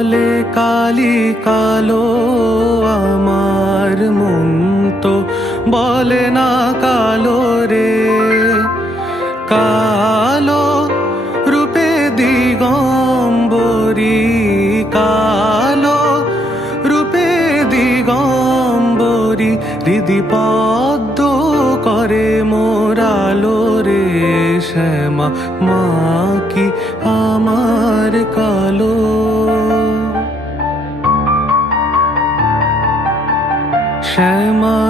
বলে, কালি কালো আমার মন তো বলে, না কালো রে, কালো রূপে দিগম্বরী, কালো রূপে দিগম্বরী, হৃদি পদ্ম করে মোরালো রে, শ্যামা মা কি আমার কালো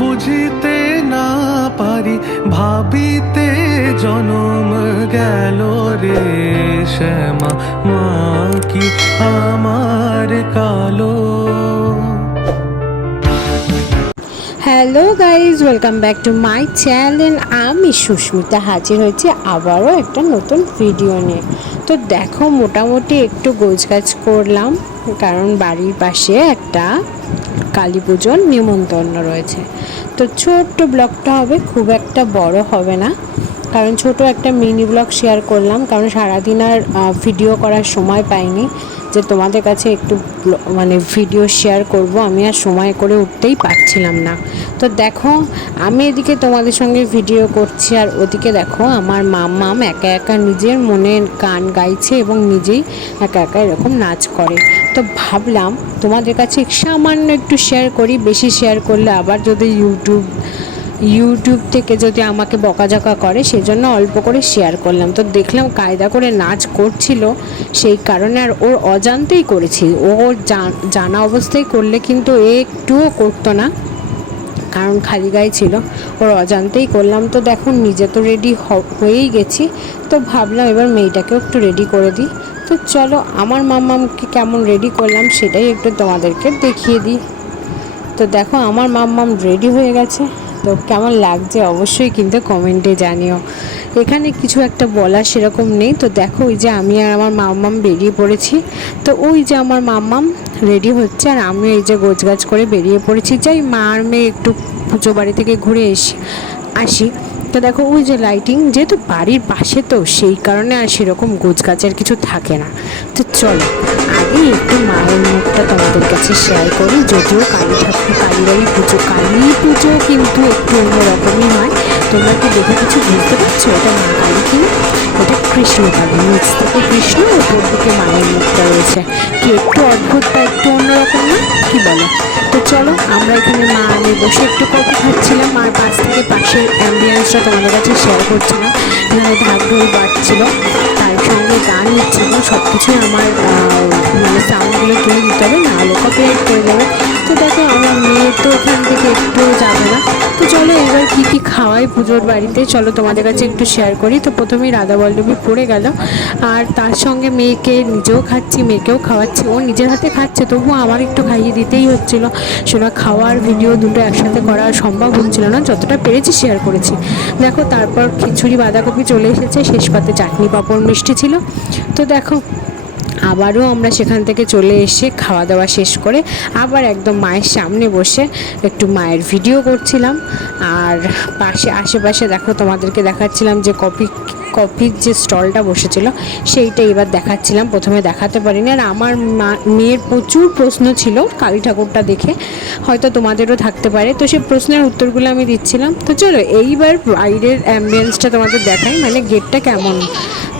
বুঝিতে না পারি, ভাবিতে জনম গেল রে শ্যামা, মা কি আমার কালো? Hello guys welcome back to my channel আমি সুস্মিতা হাজির হয়েছি আবারও একটা নতুন ভিডিও নিয়ে। তো দেখো, মোটামুটি একটু গোছগাছ করলাম, কারণ বাড়ির পাশে একটা কালী পুজোর নিমন্ত্রণ রয়েছে। তো ছোট্ট ব্লগটা হবে, খুব একটা বড় হবে না। কারণ ছোট একটা মিনি ব্লগ শেয়ার করলাম, কারণ সারাদিন আর ভিডিও করার সময় পাইনি। যে তোমাদের কাছে একটু মানে ভিডিও শেয়ার করব, আমি আর সময় করে উঠতেই পারছিলাম না। তো দেখো, আমি এদিকে তোমাদের সঙ্গে ভিডিও করছি, আর ওদিকে দেখো, আমার মামাম একা একা নিজের মনের গান গাইছে এবং নিজেই একা একা এরকম নাচ করে। তো ভাবলাম তোমাদের কাছে সামান্য একটু শেয়ার করি, বেশি শেয়ার করলে আবার যদি ইউটিউব ইউটিউব থেকে যদি আমাকে বকাঝকা করে, সেজন্য অল্প করে শেয়ার করলাম। তো দেখলাম কায়দা করে নাচ করছিল, সেই কারণে আর ওর অজান্তেই করেছি। ও ওর জান- অবস্থায় করলে কিন্তু একটুও করতো না, কারণ খালি গায়ে ছিল। ওর অজান্তেই করলাম। তো দেখো, নিজে তো রেডি হয়েই গেছি। তো ভাবলাম এবার মেয়েটাকেও একটু রেডি করে দিই। তো চলো আমার মাম্মামকে কেমন রেডি করলাম সেটাই একটু তোমাদেরকে দেখিয়ে দিই। তো দেখো আমার মাম্মাম রেডি হয়ে গেছে। তো কেমন লাগছে অবশ্যই কিন্তু কমেন্টে জানিও। এখানে কিছু একটা বলা সেরকম নেই। তো দেখো ওই যে আমি আর আমার মাম্মাম বেরিয়ে পড়েছি। তো ওই যে আমার মাম্মাম রেডি হচ্ছে আর আমি এই যে গোছগাছ করে বেরিয়ে পড়েছি। যাই মা আর মেয়ে একটু পুজো বাড়ি থেকে ঘুরে এসি আসি। তো দেখো, ওই যে লাইটিং যেহেতু বাড়ির পাশে তো, সেই কারণে আর সেরকম গোছগাছের কিছু থাকে না। তো চলো, আগে একটু মায়ের মুখটা তোমাদের কাছে শেয়ার করি, যদিও কালী ঠাকুর কালীবাড়ি পুজো, কালী পুজো কিন্তু একটু অন্যরকমই হয়। তোমরা কি দেখে কিছু বুঝতে পারছ? এটা মা কালী কি এটা কৃষ্ণ কালী নিচ থেকে কৃষ্ণ ওপর দিকে মায়ের মুখটা রয়েছে। কি একটু অদ্ভুত বা একটু অন্যরকম না? কি বলো? তো চলো, আমরা এখানে মা আমি বসে একটু কফি খাচ্ছিলাম আর পাশ থেকে পাশের অ্যাম্বিয়েন্সটা তোমাদের কাছে শেয়ার করছিলাম। এখানে ঢাক ঢোল বাজছিল তার সঙ্গে গান হচ্ছিল সব কিছুই আমার মানে সাউন্ডগুলো তুলে দিতে হবে না হলে কপিরাইট করে যাবে তো দেখো, আমার মেয়ে তো ওখান থেকে একটু যাবে না। তো খাওয়াই পুজোর বাড়িতে। চলো তোমাদের কাছে একটু শেয়ার করি। তো প্রথমেই রাধা বল্লভী পড়ে গেল। আর তার সঙ্গে মেয়েকে নিজেও খাচ্ছি, মেয়েকেও খাওয়াচ্ছি। ও নিজের হাতে খাচ্ছে, তবুও আমার একটু খাইয়ে দিতেই হচ্ছিল। সেটা খাওয়ার ভিডিও দুটো একসাথে করা সম্ভব হচ্ছিল না। যতটা পেরেছি শেয়ার করেছি। দেখো, তারপর খিচুড়ি, বাঁধাকপি চলে এসেছে। শেষ পাতে চাটনি, পাঁপড়, মিষ্টি ছিল। তো দেখো আবারও আমরা সেখান থেকে চলে এসে খাওয়া দাওয়া শেষ করে আবার একদম মায়ের সামনে বসে একটু মায়ের ভিডিও করছিলাম। আর পাশে, আশেপাশে দেখো তোমাদেরকে দেখাচ্ছিলাম যে কপি কফির যে স্টলটা বসেছিল, সেইটা এবার দেখাচ্ছিলাম। প্রথমে দেখাতে পারিনি। আর আমার মেয়ের প্রচুর প্রশ্ন ছিল কালী ঠাকুরটা দেখে। হয়তো তোমাদেরও থাকতে পারে। তো সেই প্রশ্নের উত্তরগুলো আমি দিচ্ছিলাম। তো চলো, এইবার বাইরের অ্যাম্বিয়েন্সটা তোমাদের দেখাই। মানে গেটটা কেমন?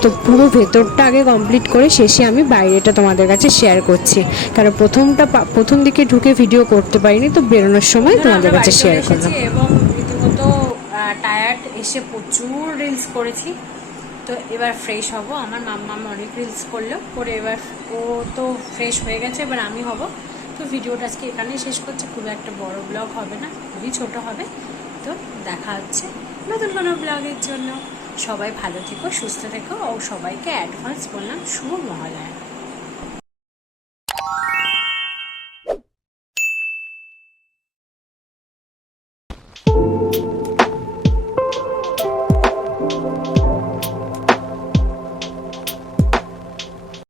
তো পুরো ভেতরটা আগে কমপ্লিট করে শেষে আমি বাইরেটা তোমাদের কাছে শেয়ার করছি। কারণ প্রথমটা প্রথম দিকে ঢুকে ভিডিও করতে পারিনি তো বেরোনোর সময় তোমাদের কাছে শেয়ার করলাম। এবং রীতিমতো টায়ার্ড এসে প্রচুর রিলস করেছি। তো এবার ফ্রেশ হব। আমার মাম্মা অনেক রিলস করল করে এবার ও তো ফ্রেশ হয়ে গেছে এবার আমি হব। তো ভিডিওটা আজকে এখানেই শেষ করছি। খুব একটা বড় ব্লগ হবে না খুবই ছোট হবে। তো দেখা হচ্ছে নতুন কোনো ব্লগের জন্য। সবাই ভালো থেকো সুস্থ থেকো ও সবাইকে অ্যাডভান্স বললাম শুভ মহালয়া।